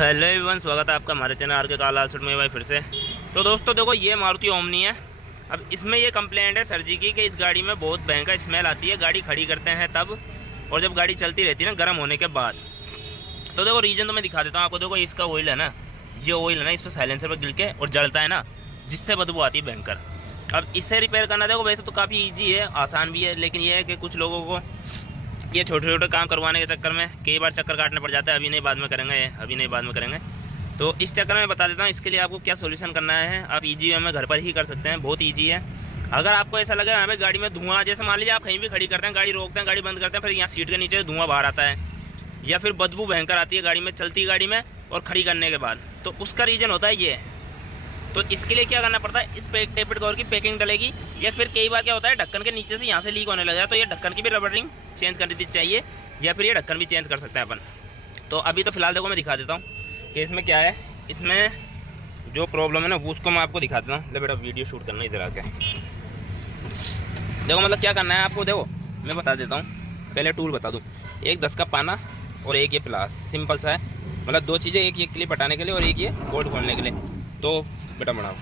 Hello everyone, स्वागत है आपका हमारे चैनल आर के काल आलसुट में भाई फिर से। तो दोस्तों देखो, ये मारुति ओमनी है। अब इसमें ये कंप्लेंट है सर जी की कि इस गाड़ी में बहुत भयंकर स्मेल आती है। गाड़ी खड़ी करते हैं तब, और जब गाड़ी चलती रहती है ना गर्म होने के बाद। तो देखो रीज़न तो मैं दिखा देता हूँ आपको। देखो इसका ऑयल है ना, जो ऑयल है ना, इस पर साइलेंसर पर गिर के और जलता है ना, जिससे बदबू आती है भयंकर। अब इससे रिपेयर करना देखो वैसे तो काफ़ी ईजी है, आसान भी है, लेकिन ये है कि कुछ लोगों को ये छोटे छोटे काम करवाने के चक्कर में कई बार चक्कर काटने पड़ जाता है। अभी नहीं बाद में करेंगे, अभी नहीं बाद में करेंगे। तो इस चक्कर में बता देता हूँ इसके लिए आपको क्या सोल्यूशन करना है। आप ईजी वे में घर पर ही कर सकते हैं, बहुत ईजी है। अगर आपको ऐसा लगे हमें गाड़ी में धुआं, जैसे मान लीजिए आप कहीं भी खड़ी करते हैं, गाड़ी रोकते हैं, गाड़ी बंद करते हैं, फिर यहाँ सीट के नीचे धुआं बाहर आता है, या फिर बदबू भयंकर आती है गाड़ी में, चलती गाड़ी में और खड़ी करने के बाद, तो उसका रीज़न होता है ये। तो इसके लिए क्या करना पड़ता है, इस पे एक टेपेड कवर की पैकिंग डलेगी, या फिर कई बार क्या होता है ढक्कन के नीचे से यहाँ से लीक होने लगा है, तो ये ढक्कन की भी रबर रिंग चेंज कर दी चाहिए, या फिर ये ढक्कन भी चेंज कर सकते हैं अपन। तो अभी तो फिलहाल देखो मैं दिखा देता हूँ कि इसमें क्या है। इसमें जो प्रॉब्लम है ना वो उसको मैं आपको दिखा देता हूँ। ले बेटा वीडियो शूट करना इधर आके। देखो मतलब क्या करना है आपको, देखो मैं बता देता हूँ। पहले टूल बता दूँ, एक 10 का पाना और एक ये प्लास, सिंपल सा है। मतलब दो चीज़ें, एक ये क्लिप हटाने के लिए और एक ये बोल्ट खोलने के लिए। तो बेटा बढ़ाओ।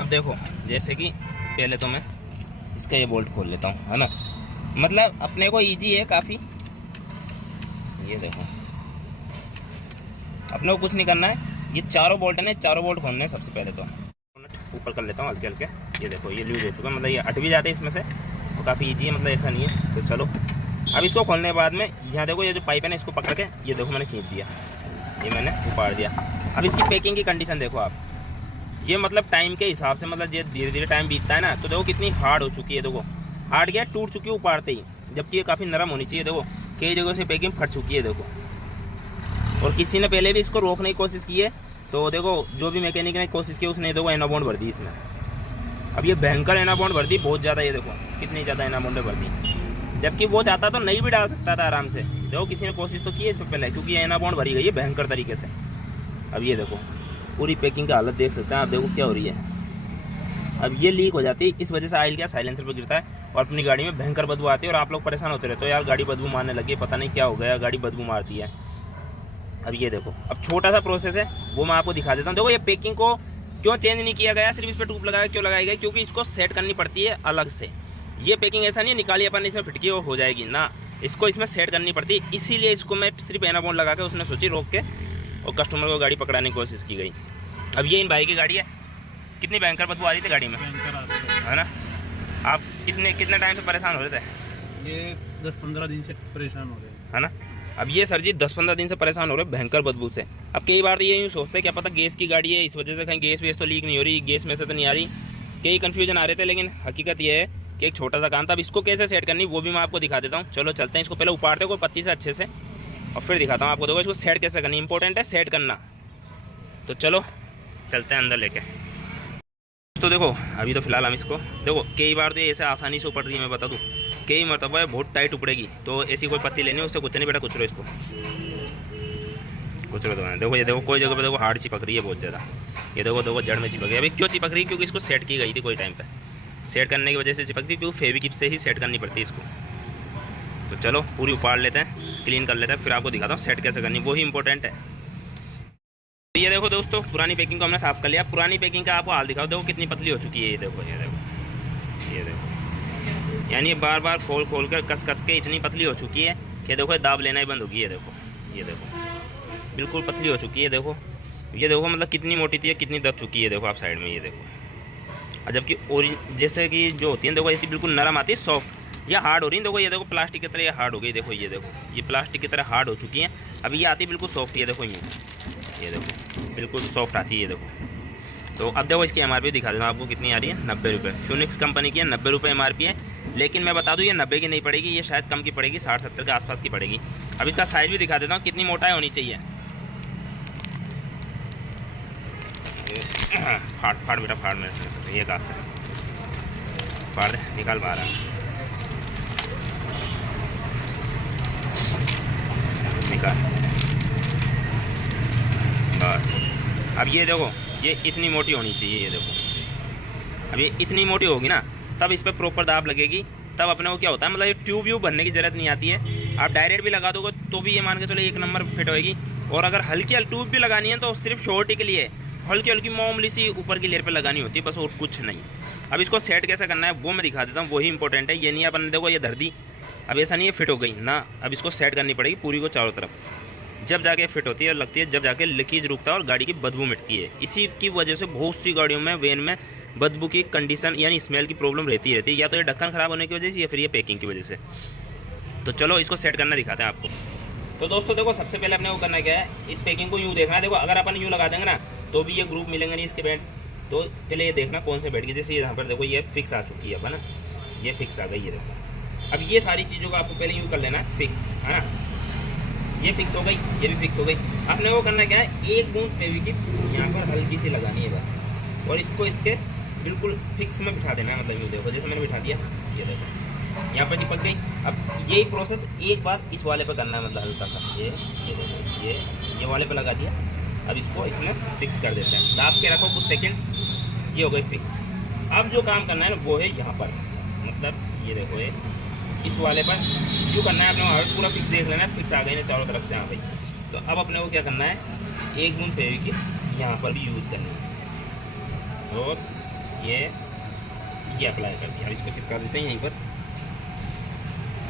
अब देखो जैसे कि पहले तो मैं इसका ये बोल्ट खोल लेता हूँ, है ना। मतलब अपने को इजी है काफ़ी। ये देखो अपने को कुछ नहीं करना है, ये चारों बोल्ट है ना, चारों बोल्ट खोलने हैं सबसे पहले। तो ऊपर कर लेता हूँ हल्के हल्के। ये देखो ये लूज हो चुका, मतलब ये हट भी जाते हैं इसमें से, तो काफ़ी ईजी है, मतलब ऐसा नहीं है। तो चलो अब इसको खोलने के बाद में यहाँ देखो ये जो पाइप है ना, इसको पकड़ के ये देखो मैंने खींच दिया, ये मैंने उपाड़ दिया। अब इसकी पैकिंग की कंडीशन देखो आप, ये मतलब टाइम के हिसाब से, मतलब ये धीरे धीरे टाइम बीतता है ना, तो देखो कितनी हार्ड हो चुकी है। देखो हार्ड गया, टूट चुकी है उपाड़ते ही, जबकि ये काफ़ी नरम होनी चाहिए। देखो कई जगहों से पैकिंग फट चुकी है देखो, और किसी ने पहले भी इसको रोकने की कोशिश की है। तो देखो जो भी मैकेनिक ने कोशिश की उसने देखो एनाबॉन्ड भर दी इसमें। अब ये भयंकर एनाबॉन्ड भर दी, बहुत ज़्यादा। ये देखो कितनी ज़्यादा एनाबॉन्ड भर दी, जबकि वो चाहता तो नहीं भी डाल सकता था आराम से। देखो किसी ने कोशिश तो की है इससे पहले, क्योंकि एनाबॉन्ड भरी गई है भयंकर तरीके से। अब ये देखो पूरी पैकिंग की हालत देख सकते हैं आप, देखो क्या हो रही है। अब ये लीक हो जाती है, इस वजह से ऑयल क्या साइलेंसर पर गिरता है और अपनी गाड़ी में भयंकर बदबू आती है, और आप लोग परेशान होते रहते हो, यार गाड़ी बदबू मारने लगी, पता नहीं क्या हो गया, गाड़ी बदबू मारती है। अब ये देखो, अब छोटा सा प्रोसेस है वो मैं आपको दिखा देता हूँ। देखो ये पैकिंग को क्यों चेंज नहीं किया गया, सिर्फ इस पर ट्यूब लगाया, क्यों लगाई गई, क्योंकि इसको सेट करनी पड़ती है अलग से। ये पैकिंग ऐसा नहीं निकाली अपन इसमें फिटकी हो जाएगी ना, इसको इसमें सेट करनी पड़ती है। इसीलिए इसको मैं सिर्फ एनाबॉन्ड लगा के उसने सोची रोक के, और कस्टमर को गाड़ी पकड़ाने की कोशिश की गई। अब ये इन भाई की गाड़ी है, कितनी भयंकर बदबू आ रही थी गाड़ी में, है ना। आप कितने टाइम से परेशान हो रहे थे? ये 10-15 दिन से परेशान हो रहे हैं, है ना। अब ये सर जी 10-15 दिन से परेशान हो रहे हैं भयंकर बदबू से। अब कई बार तो ये यूँ सोचते हैं क्या पता गैस की गाड़ी है, इस वजह से कहीं गैस तो लीक नहीं हो रही, गैस में से तो नहीं आ रही, कई कन्फ्यूजन आ रहे थे। लेकिन हकीकत ये है कि एक छोटा सा काम था। अब इसको कैसे सेट करनी वो भी मैं आपको दिखा देता हूँ। चलो चलते हैं, इसको पहले उपाड़ते कोई पत्ती से अच्छे से, और फिर दिखाता हूँ आपको। देखो इसको सेट कैसे करनी, इंपॉर्टेंट है सेट करना। तो चलो चलते हैं अंदर लेके। तो देखो अभी तो फिलहाल हम इसको, देखो कई बार तो ये ऐसे आसानी से उपड़ रही है, मैं बता दूँ, कई मरतबा बहुत टाइट उपड़ेगी। तो ऐसी कोई पत्ती लेनी है, उससे कुछ नहीं बेटा, कुचलो इसको, कुचलो। तो देखो ये देखो कोई जगह पे देखो हार्ड चिपक रही है बहुत ज़्यादा। ये देखो जड़ में चिपक गई। अभी क्यों चिपक रही है, क्योंकि इसको सेट की गई थी कोई टाइम पे, सेट करने की वजह से चिपक रही, क्योंकि फेविक्विक से ही सेट करनी पड़ती है इसको। तो चलो पूरी उपाड़ लेते हैं, क्लीन कर लेते हैं, फिर आपको दिखाता हूँ सेट कैसे करनी, वही इंपॉर्टेंट है। तो ये देखो दोस्तों, पुरानी पैकिंग को हमने साफ़ कर लिया। पुरानी पैकिंग का आपको हाल दिखाओ, देखो कितनी पतली हो चुकी है। ये देखो ये देखो ये देखो, यानी बार बार खोल कर कस के इतनी पतली हो चुकी है कि देखो दाब लेना ही बंद होगी। ये देखो बिल्कुल पतली हो चुकी है। देखो ये देखो मतलब कितनी मोटी थी, कितनी दब चुकी है। देखो आप साइड में ये देखो। और जबकि और जैसे कि जो होती है देखो ऐसी बिल्कुल नरम आती है, सॉफ्ट, ये हार्ड हो रही है। देखो ये देखो प्लास्टिक की तरह ये हार्ड हो गई। देखो ये प्लास्टिक की तरह हार्ड हो चुकी है। अभी ये आती है बिल्कुल सॉफ्ट। ये देखो ये देखो बिल्कुल सॉफ्ट आती है। ये देखो। तो अब देखो इसकी MRP दिखा देता हूँ आपको कितनी आ रही है, 90 रुपये। फ्यूनिक्स कंपनी की है, 90 रुपये MRP है। लेकिन मैं बता दूँ ये 90 की नहीं पड़ेगी, ये शायद कम की पड़ेगी, 60-70 के आसपास की पड़ेगी। अब इसका साइज़ भी दिखा देता हूँ कितनी मोटाई होनी चाहिए। फाड़ बेटा फाड़, मेरे ये काश से फाड़ दे, निकाल बाहर आ, निकाल बस। अब ये देखो ये इतनी मोटी होनी चाहिए। ये देखो अब ये इतनी मोटी होगी ना, तब इस पर प्रॉपर दाब लगेगी, तब अपने को क्या होता है, मतलब ये ट्यूब व्यूब भरने की जरूरत नहीं आती है। आप डायरेक्ट भी लगा दोगे तो भी ये मान के चलो एक नंबर फिट होएगी। और अगर हल्की ट्यूब भी लगानी है तो सिर्फ शॉर्टी के लिए हल्की हल्की मामूली सी ऊपर की लेयर पे लगानी होती है बस, और कुछ नहीं। अब इसको सेट कैसे करना है वो मैं दिखा देता हूँ, वही इंपॉर्टेंट है। ये नहीं अपन देखो ये धर दी, अब ऐसा नहीं है फिट हो गई ना, अब इसको सेट करनी पड़ेगी पूरी को चारों तरफ, जब जाके फिट होती है और लगती है, जब जाके लीकेज रुकता है और गाड़ी की बदबू मिटती है। इसी की वजह से बहुत सी गाड़ियों में वैन में बदबू की कंडीशन यानी स्मेल की प्रॉब्लम रहती है, या तो ये ढक्कन ख़राब होने की वजह से या फिर ये पैकिंग की वजह से। तो चलो इसको सेट करना दिखाते हैं आपको। तो दोस्तों देखो सबसे पहले अपने को करना क्या है, इस पैकिंग को यूँ देखना है। देखो अगर अपन यूँ लगा देंगे ना तो भी ये ग्रुप मिलेंगे नहीं इसके बेड। तो पहले ये देखना कौन से बेड की, जैसे यहाँ पर देखो ये फिक्स आ चुकी है अपन, ये फिक्स आ गई है देखो। अब ये सारी चीज़ों को आपको पहले यूँ कर लेना है फिक्स, है ना। ये फिक्स हो गई, ये भी फिक्स हो गई। आपने वो करना क्या है, एक बूंद फेविक्विक यहाँ पर हल्की सी लगानी है बस, और इसको इसके बिल्कुल फिक्स में बिठा देना है। मतलब यूँ देखो जैसे मैंने बिठा दिया, ये देखो यहाँ पर चिपक गई। अब यही प्रोसेस एक बार इस वाले पे करना है, मतलब हल्का सा ये देखो ये वाले पे लगा दिया। अब इसको इसमें फिक्स कर देते हैं, दाब के रखो कुछ सेकंड, ये हो गई फिक्स। अब जो काम करना है ना वो है यहाँ पर, मतलब ये देखो ये इस वाले पर क्यों करना है, अपने वहाँ पूरा फिक्स देख लेना है, फिक्स आ गई ना चारों तरफ से आ गई। तो अब अपने को क्या करना है, एक बूंद फेविक्विक यहाँ पर भी यूज करनी है, और ये अप्लाई कर दिया। अब इसको चिपका देते हैं यहीं पर,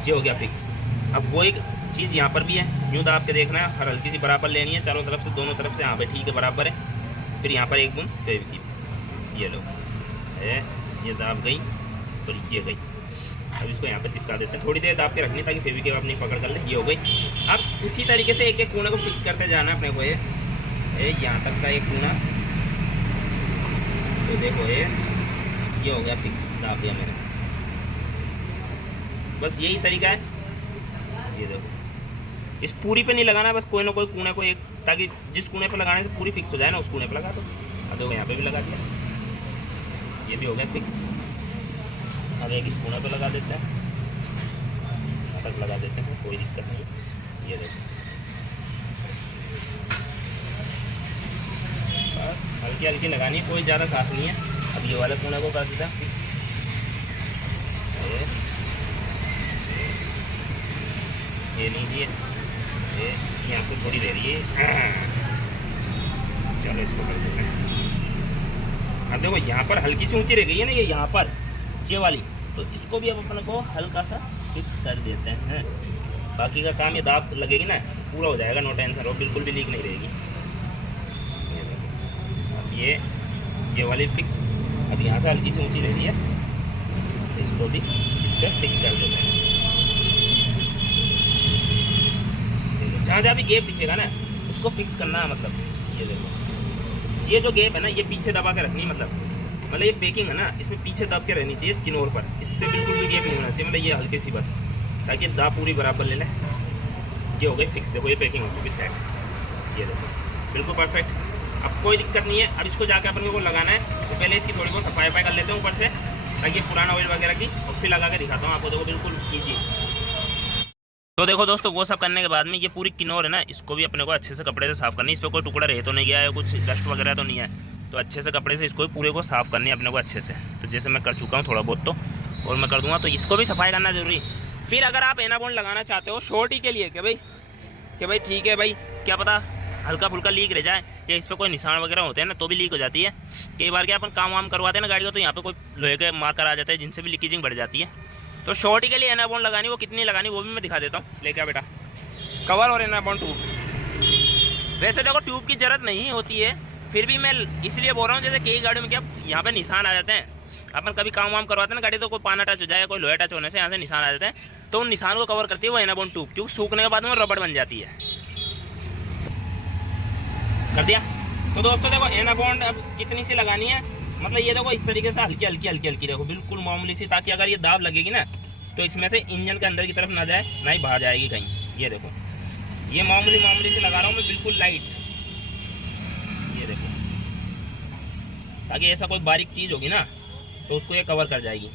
ये हो गया फिक्स। अब वो एक चीज़ यहाँ पर भी है, यूँ दाब के देखना है, हर हल्की सी बराबर लेनी है चारों तरफ से, दोनों तरफ से। हाँ भाई ठीक है बराबर है। फिर यहाँ पर एक बूंद फेविक्विक, ये लो ये दाब गई तो ये गई। अब इसको यहाँ पर चिपका देते हैं, थोड़ी देर दाब के रखनी ताकि फेविक्विक अपनी पकड़ कर ले, ये हो गई। अब उसी तरीके से एक एक कोने को फिक्स करते जाना अपने को, ये यहाँ तक का एक कोना, तो देखो ये हो गया फिक्स, दाब दिया मैंने। बस यही तरीका है, ये देखो। इस पूरी पे नहीं लगाना, बस कोई ना कोई कोने को एक, ताकि जिस कोने पे लगाने से पूरी फिक्स हो जाए ना उस कोने पे लगा दो। अब देखो यहाँ पे भी लगा दिया, ये भी हो गया फिक्स। अब एक इस कोने पे लगा देते हैं, यहाँ तक लगा देते हैं, कोई दिक्कत नहीं। ये देखो बस हल्की हल्की लगानी है, कोई ज़्यादा खास नहीं है। अब ये वाले कोने को कर देते हैं फिक्स, ये लीजिए, ये यहाँ से थोड़ी देर ये, चलो इसको कर देते हैं। अब देखो यहाँ पर हल्की सी ऊंची रह गई है ना, ये यहाँ पर ये वाली, तो इसको भी अब अपन को हल्का सा फिक्स कर देते हैं। बाकी का काम ये दाब लगेगी ना पूरा हो जाएगा, नो टेंशन, और बिल्कुल भी लीक नहीं रहेगी। अब ये वाली फिक्स, अब यहाँ से हल्की सी ऊंची रह रही है, इसको भी इस पर फिक्स कर देते हैं। जहाँ जहाँ भी गैप दिखेगा ना उसको फिक्स करना है। मतलब ये देखो ये जो गैप है ना ये पीछे दबा के रखनी है, मतलब ये पैकिंग है ना इसमें पीछे दब के रहनी चाहिए स्किनोर पर, इससे बिल्कुल भी गैप नहीं होना चाहिए, मतलब ये हल्की सी बस, ताकि दाब पूरी बराबर ले लें। ये हो गई फिक्स, देखो ये पैकिंग हो चुकी सेट, ये देखो बिल्कुल परफेक्ट। अब कोई दिक्कत नहीं है। अब इसको जाकर अपन को लगाना है, तो पहले इसकी थोड़ी बहुत सफाई कर लेते हैं ऊपर से, ताकि पुराना ऑयल वगैरह की, और फिर लगा के दिखाता हूँ आपको, देखो बिल्कुल ईजी। तो देखो दोस्तों वो सब करने के बाद में ये पूरी किनोर है ना, इसको भी अपने को अच्छे से कपड़े से साफ़ करनी है। इस पर कोई टुकड़ा रह तो नहीं गया है, कुछ डस्ट वगैरह तो नहीं है, तो अच्छे से कपड़े से इसको पूरे को साफ़ करनी है अपने को अच्छे से। तो जैसे मैं कर चुका हूँ थोड़ा बहुत, तो और मैं कर दूँगा, तो इसको भी सफाई करना जरूरी। फिर अगर आप एनाबॉन्ड लगाना चाहते हो शॉर्टी के लिए कि भाई ठीक है भाई, क्या पता हल्का फुल्का लीक रह जाए, या इस पर कोई निशान वगैरह होते हैं ना तो भी लीक हो जाती है। कई बार क्या अपन काम वाम करवाते हैं ना गाड़ी का, तो यहाँ पे कोई लोहे के मार्कर आ जाते हैं जिनसे भी लीकेजिंग बढ़ जाती है। तो शॉर्टी के लिए एनाबॉन्ड लगानी, वो कितनी लगानी वो भी मैं दिखा देता हूँ। लेके आ बेटा कवर और एनाबॉन्ड ट्यूब। वैसे देखो ट्यूब की ज़रूरत नहीं होती है, फिर भी मैं इसलिए बोल रहा हूँ, जैसे कई गाड़ियों में क्या यहाँ पे निशान आ जाते हैं, अपन कभी काम वाम करवाते हैं ना गाड़ी, तो कोई पाना टच हो जाए, कोई लोहा टच होने से यहाँ से निशान आ जाते हैं, तो उन निशान को कवर करती है वो एनाबॉन्ड ट्यूब, क्योंकि सूखने के बाद में रबड़ बन जाती है। कर दिया। तो दोस्तों देखो एनाबॉन्ड अब कितनी सी लगानी है, मतलब ये देखो इस तरीके से हल्की हल्की देखो बिल्कुल मामूली सी, ताकि अगर ये दाब लगेगी ना तो इसमें से इंजन के अंदर की तरफ ना जाए, ना ही बाहर जाएगी कहीं। ये देखो ये मामूली से लगा रहा हूँ मैं, बिल्कुल लाइट, ये देखो, ताकि ऐसा कोई बारीक चीज़ होगी ना तो उसको ये कवर कर जाएगी।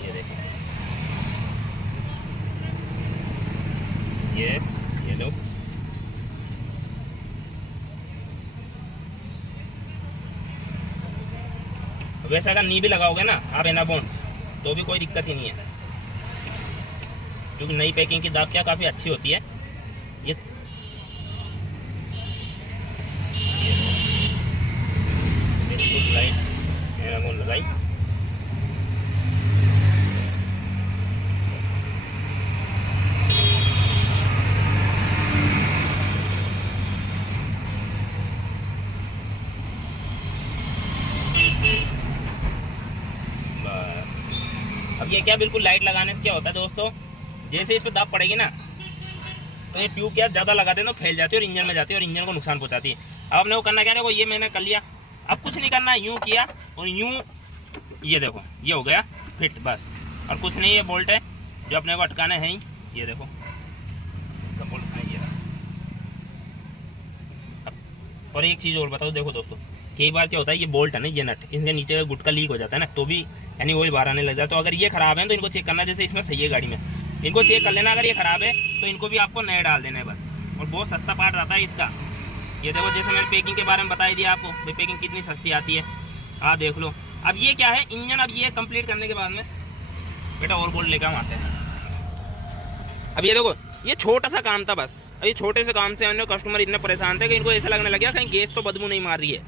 ये देखो ये लो, वैसा अगर नी भी लगाओगे ना आप एनाबॉन्ड, तो भी कोई दिक्कत ही नहीं है, क्योंकि नई पैकिंग की दाब क्या काफ़ी अच्छी होती है। ये बिल्कुल लाइट मैंने वो लगाई। अब ये क्या बिल्कुल लाइट लगाने से क्या होता है दोस्तों, जैसे इस पर दाब पड़ेगी ना तो ये ट्यूब क्या ज़्यादा लगाते हैं तो फैल जाती है और इंजन में जाती है और इंजन को नुकसान पहुंचाती है। अब आपने वो करना क्या, देखो ये मैंने कर लिया, अब कुछ नहीं करना, यूँ किया और यूँ, ये देखो ये हो गया फिट बस, और कुछ नहीं। ये बोल्ट है जो अपने को अटकाना है ही, ये देखो इसका बोल्ट है ये। और एक चीज़ और बताओ, देखो दोस्तों कई बार क्या होता है, ये बोल्ट है ना, ये नट, इनके नीचे का गुटका लीक हो जाता है ना, तो भी यानी ऑयल बाहर आने लग जाता है। तो अगर ये खराब है तो इनको चेक करना, जैसे इसमें सही है गाड़ी में, इनको चेक कर लेना। अगर ये खराब है तो इनको भी आपको नया डाल देना है बस। और बहुत सस्ता पार्ट आता है इसका। ये देखो जैसे मैंने पैकिंग के बारे में बता ही दिया आपको, भाई पैकिंग कितनी सस्ती आती है, आप देख लो। अब ये क्या है, इंजन अब ये कंप्लीट करने के बाद में बेटा और बोल्ट लेकर वहाँ से। अब ये देखो ये छोटा सा काम था बस, अब ये छोटे से काम से अन्य कस्टमर इतने परेशान थे कि इनको ऐसा लगने लगा कहीं गैस तो बदबू नहीं मार रही है,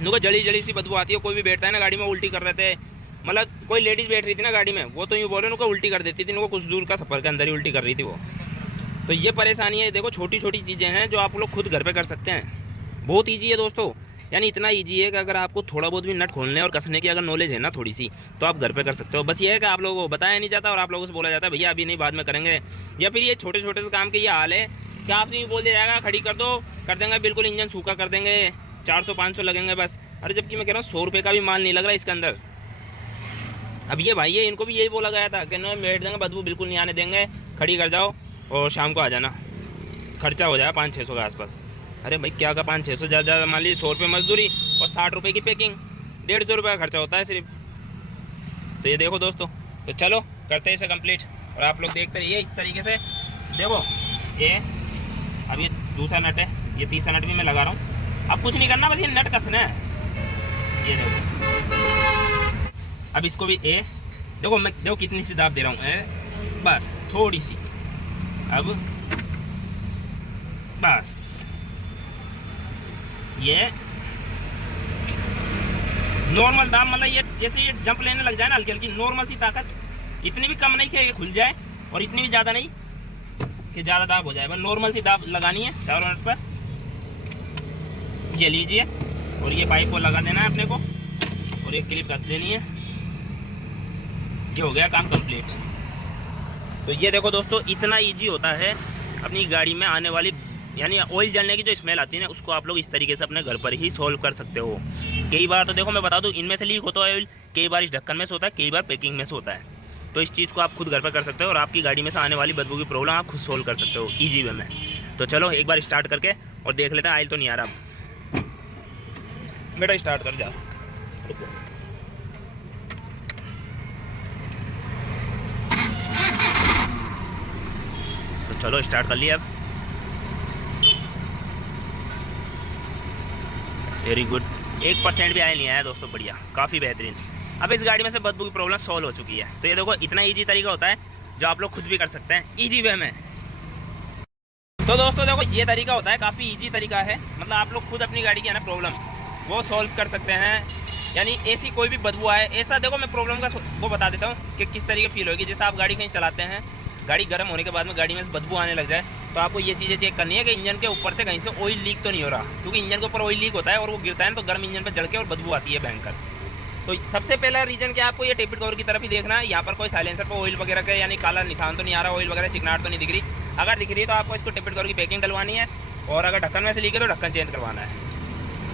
इनको जली जली सी बदबू आती है। कोई भी बैठता है ना गाड़ी में उल्टी कर रहे थे, मतलब कोई लेडीज़ बैठ रही थी ना गाड़ी में, वो तो यूँ बोले उनको उल्टी कर देती थी, उनको कुछ दूर का सफ़र के अंदर ही उल्टी कर रही थी वो। तो ये परेशानी है। देखो छोटी छोटी चीज़ें हैं जो आप लोग खुद घर पे कर सकते हैं, बहुत ईजी है दोस्तों। यानी इतना ईजी है कि अगर आपको थोड़ा बहुत भी नट खोलने और कसने की अगर नॉलेज है ना थोड़ी सी, तो आप घर पे कर सकते हो। बस ये है कि आप लोगों को बताया नहीं जाता और आप लोगों से बोला जाता है भैया अभी नहीं बाद में करेंगे, या फिर ये छोटे छोटे से काम के ये हाल है कि आपसे यूँ बोल दिया जाएगा खड़ी कर दो, कर देंगे, बिल्कुल इंजन सूखा कर देंगे, 400-500 लगेंगे बस। अरे जबकि मैं कह रहा हूँ 100 रुपये का भी माल नहीं लग रहा इसके अंदर। अब ये भाई है, इनको भी यही बोला गया था कि नहीं बैठ देंगे, बदबू बिल्कुल नहीं आने देंगे, खड़ी कर जाओ और शाम को आ जाना, खर्चा हो जाएगा 500-600 के आसपास। अरे भाई क्या का 500-600, ज़्यादा मान लीजिए 100 रुपये मजदूरी और 60 रुपये की पैकिंग, 150 रुपये का खर्चा होता है सिर्फ। तो ये देखो दोस्तों, तो चलो करते हैं इसे कंप्लीट और आप लोग देखते रहिए इस तरीके से। देखो ये अब ये दूसरा नट है, ये तीसरा नट भी मैं लगा रहा हूँ। अब कुछ नहीं करना, बस ये नट कसना है। ये देखो अब इसको भी देखो मैं देखो कितनी सी दाब दे रहा हूँ, बस थोड़ी सी, अब बस ये नॉर्मल दाब, मतलब ये जैसे ये जंप लेने लग जाए ना हल्की हल्की, नॉर्मल सी ताकत, इतनी भी कम नहीं कि खुल जाए और इतनी भी ज़्यादा नहीं कि ज़्यादा दाब हो जाए, बस नॉर्मल सी दाब लगानी है चारों नट पर। ये लीजिए और ये पाइप को लगा देना है अपने को और एक क्लिप कस देनी है, ये हो गया काम कंप्लीट। तो ये देखो दोस्तों इतना इजी होता है अपनी गाड़ी में आने वाली यानी ऑयल जलने की जो स्मेल आती है ना, उसको आप लोग इस तरीके से अपने घर पर ही सॉल्व कर सकते हो। कई बार तो देखो मैं बता दूं, इनमें से लीक होता है ऑयल, कई बार इस ढक्कन में से होता है, कई बार पैकिंग में से होता है। तो इस चीज़ को आप खुद घर पर कर सकते हो और आपकी गाड़ी में से आने वाली बदबू की प्रॉब्लम आप खुद सोल्व कर सकते हो ईजी वे में। तो चलो एक बार स्टार्ट करके और देख लेते हैं, ऑयल तो नहीं आ रहा। बेटा स्टार्ट कर जा, तो चलो स्टार्ट कर लिया। अब वेरी गुड, 1% भी आयल नहीं आया दोस्तों, बढ़िया, काफ़ी बेहतरीन। अब इस गाड़ी में से बदबू की प्रॉब्लम सॉल्व हो चुकी है। तो ये देखो इतना इजी तरीका होता है जो आप लोग खुद भी कर सकते हैं इजी वे में। तो दोस्तों देखो ये तरीका होता है, काफ़ी इजी तरीका है, मतलब आप लोग खुद अपनी गाड़ी की है ना प्रॉब्लम वो सॉल्व कर सकते हैं। यानी ऐसी कोई भी बदबू आए, ऐसा देखो मैं प्रॉब्लम का वो बता देता हूँ कि किस तरीके फील होगी। जैसे आप गाड़ी कहीं चलाते हैं, गाड़ी गर्म होने के बाद में गाड़ी में से बदबू आने लग जाए, तो आपको ये चीज़ें चेक करनी है कि इंजन के ऊपर से कहीं से ऑयल लीक तो नहीं हो रहा, क्योंकि इंजन के ऊपर ऑयल लीक होता है और वो गिरता है तो गर्म इंजन पर जल के और बदबू आती है भयंकर। तो सबसे पहला रीजन क्या, आपको ये टेपिड कवर की तरफ ही देखना है, यहाँ पर कोई साइलेंसर पर ऑयल वगैरह का यानी काला निशान तो नहीं आ रहा, ऑयल वगैरह चिकनाहट तो नहीं दिख रही। अगर दिख रही है तो आपको इसको टेपिड कवर की पैकिंग डलवानी है, और अगर ढक्कन में से लीक है तो ढक्कन चेंज करवाना है।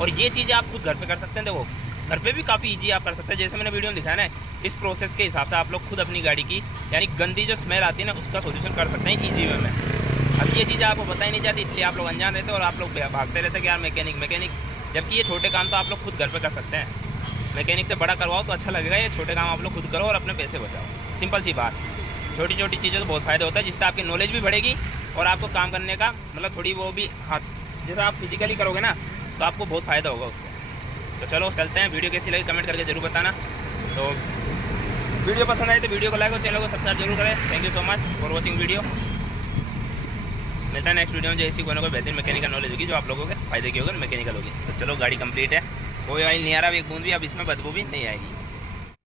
और ये चीज़ें आप खुद घर पे कर सकते हैं। देखो घर पे भी काफ़ी इजी आप कर सकते हैं, जैसे मैंने वीडियो में दिखाया ना, इस प्रोसेस के हिसाब से आप लोग खुद अपनी गाड़ी की यानी गंदी जो स्मेल आती है ना उसका सोल्यूशन कर सकते हैं ईजी वे में। अब ये चीज़ें आपको बताई नहीं जाती, इसलिए आप लोग अनजान रहते हैं और आप लोग भागते रहते हैं कि यार मैकेनिक, जबकि ये छोटे काम तो आप लोग खुद घर पर कर सकते हैं। मैकेनिक से बड़ा करवाओ तो अच्छा लगेगा, ये छोटे काम आप लोग खुद करो और अपने पैसे बचाओ, सिंपल सी बात। छोटी छोटी चीज़ों से बहुत फ़ायदा होता है, जिससे आपकी नॉलेज भी बढ़ेगी और आपको काम करने का मतलब थोड़ी वो भी हाथ, जैसे आप फिजिकली करोगे ना तो आपको बहुत फ़ायदा होगा उससे। तो चलो चलते हैं, वीडियो कैसी लगी कमेंट करके ज़रूर बताना। तो वीडियो पसंद आए तो वीडियो को लाइक और चैनल को सब्सक्राइब जरूर करें। Thank you so much for watching video. मिलता है नेक्स्ट वीडियो में, जो ऐसी कोई ना कोई बेहतरीन मैकेनिकल नॉलेज होगी जो आप लोगों के फायदे की होगी, मैकेनिकल होगी। तो चलो गाड़ी कंप्लीट है, कोई ऑयल नहीं आ रहा, एक बूंद भी अब इसमें बदबू भी नहीं आएगी।